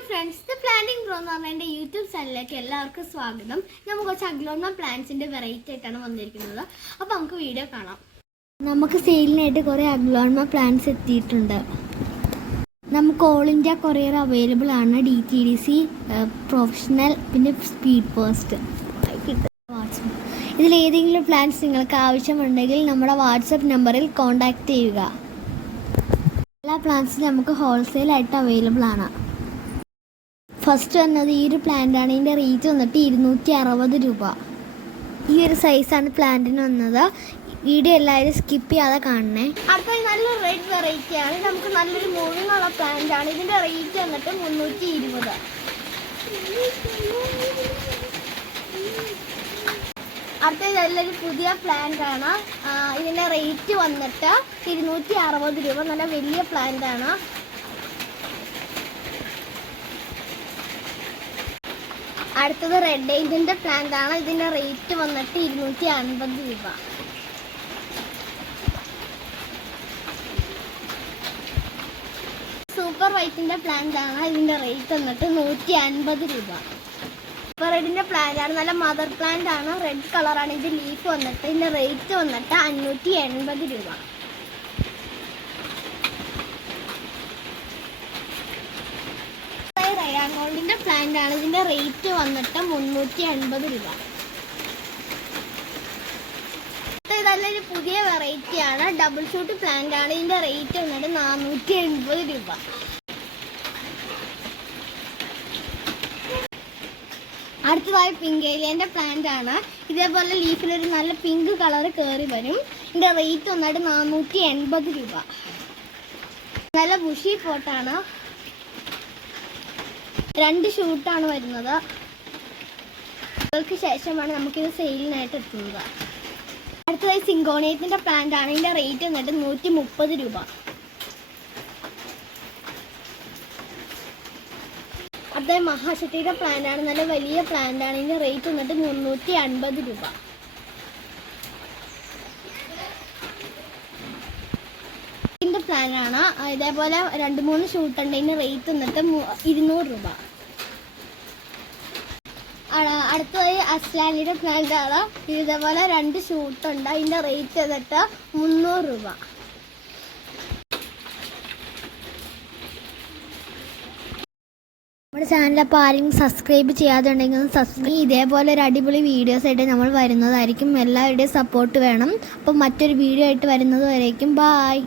Hi friends, the planting grow എന്ന് പറഞ്ഞ എൻ്റെ യൂട്യൂബ് ചാനലിലേക്ക് എല്ലാവർക്കും സ്വാഗതം. നമുക്ക് കുറച്ച് അഗ്ലോണ പ്ലാന്റ്സിൻ്റെ വെറൈറ്റി ആയിട്ടാണ് വന്നിരിക്കുന്നത്. അപ്പോൾ നമുക്ക് വീഡിയോ കാണാം. നമുക്ക് സെയിലിനായിട്ട് കുറേ അഗ്ലോണ പ്ലാന്റ്സ് എത്തിയിട്ടുണ്ട്. നമുക്ക് ഓൾ ഇന്ത്യ കൊറിയർ അവൈലബിൾ ആണ്. DTDC, പ്രൊഫഷണൽ, പിന്നെ സ്പീഡ് പോസ്റ്റ്. ഇതിലേതെങ്കിലും പ്ലാന്റ്സ് നിങ്ങൾക്ക് ആവശ്യമുണ്ടെങ്കിൽ നമ്മുടെ വാട്സപ്പ് നമ്പറിൽ കോൺടാക്റ്റ് ചെയ്യുക. എല്ലാ പ്ലാന്റ്സും നമുക്ക് ഹോൾസെയിലായിട്ട് അവൈലബിൾ ആണ്. ഫസ്റ്റ് വന്നത് ഈ ഒരു പ്ലാന്റാണ്. ഇതിൻ്റെ റേറ്റ് വന്നിട്ട് 260 രൂപ. ഈ ഒരു സൈസാണ് പ്ലാന്റിന് വന്നത്. വീഡിയോ എല്ലാവരും സ്കിപ്പ് ചെയ്യാതെ കാണണേ. അടുത്തത് നല്ലൊരു റെഡ് വെറൈറ്റിയാണ്. നമുക്ക് നല്ലൊരു മൂവിങ് ഉള്ള പ്ലാന്റാണ്. ഇതിൻ്റെ റേറ്റ് വന്നിട്ട് 320. അടുത്തത് നല്ലൊരു പുതിയ പ്ലാന്റാണ്. ഇതിൻ്റെ റേറ്റ് വന്നിട്ട് 260 രൂപ. നല്ല വലിയ പ്ലാന്റാണ്. അടുത്തത് റെഡ് ഇതിൻ്റെ പ്ലാന്റ് ആണ്. ഇതിൻ്റെ റേറ്റ് വന്നിട്ട് 250 രൂപ. സൂപ്പർ വൈറ്റിൻ്റെ പ്ലാന്റ് ആണ്. ഇതിൻ്റെ റേറ്റ് വന്നിട്ട് 150 രൂപ. സൂപ്പർ റെഡിൻ്റെ പ്ലാന്റ് ആണ്. നല്ല മദർ പ്ലാന്റ് ആണ്. റെഡ് കളറാണ്. ഇത് ലീഫ് വന്നിട്ട് ഇതിൻ്റെ റേറ്റ് വന്നിട്ട് 580 രൂപ. റയാങ്കോണ്ടിൻ്റെ പ്ലാന്റ് ആണ്. ഇതിൻ്റെ റേറ്റ് വന്നിട്ട് 380 രൂപ. ഇതല്ലൊരു പുതിയ വെറൈറ്റി ആണ്. ഡബിൾ ഷൂട്ട് പ്ലാന്റ് ആണ്. ഇതിൻ്റെ റേറ്റ് വന്നിട്ട് 480 രൂപ. അടുത്തതായി പിങ്ക് ഏലിയൻ്റെ പ്ലാന്റ് ആണ്. ഇതേപോലെ ലീഫിലൊരു നല്ല പിങ്ക് കളർ കയറി വരും. ഇതിൻ്റെ റേറ്റ് വന്നിട്ട് 480 രൂപ. നല്ല ബുഷി പോട്ടാണ്. 2 ഷൂട്ടാണ് വരുന്നത്. അതിന് ശേഷമാണ് നമുക്കിത് സെയിലിനായിട്ട് എത്തുന്നത്. അടുത്തതായി സിങ്കോണിയത്തിൻ്റെ പ്ലാന്റ് ആണ്. ഇതിൻ്റെ റേറ്റ് വന്നിട്ട് 130 രൂപ. അടുത്തതായി മഹാശക്തിയുടെ പ്ലാന്റ് ആണ്. നല്ല വലിയ പ്ലാന്റ് ആണ്. ഇതിൻ്റെ റേറ്റ് വന്നിട്ട് 350 രൂപ. പ്ലാൻ ആണ്. ഇതേപോലെ 2-3 ഷൂട്ടുണ്ട്. ഇതിന് റേറ്റ് വന്നിട്ട് 200 രൂപ. അടുത്തതായി അസ്ലാലിയുടെ പ്ലാന്റ് ആണ്. ഇതേപോലെ 2 ഷൂട്ടുണ്ട്. അതിൻ്റെ റേറ്റ് വന്നിട്ട് 300 രൂപ. നമ്മുടെ ചാനൽ അപ്പോൾ ആരെങ്കിലും സബ്സ്ക്രൈബ് ചെയ്യാതെ ഉണ്ടെങ്കിൽ സബ്സ്ക്രൈബ്. ഇതേപോലെ ഒരു അടിപൊളി വീഡിയോസ് ആയിട്ട് നമ്മൾ വരുന്നതായിരിക്കും. എല്ലാവരുടെയും സപ്പോർട്ട് വേണം. അപ്പോൾ മറ്റൊരു വീഡിയോ ആയിട്ട് വരുന്നത് വരേക്കും. ബായ്.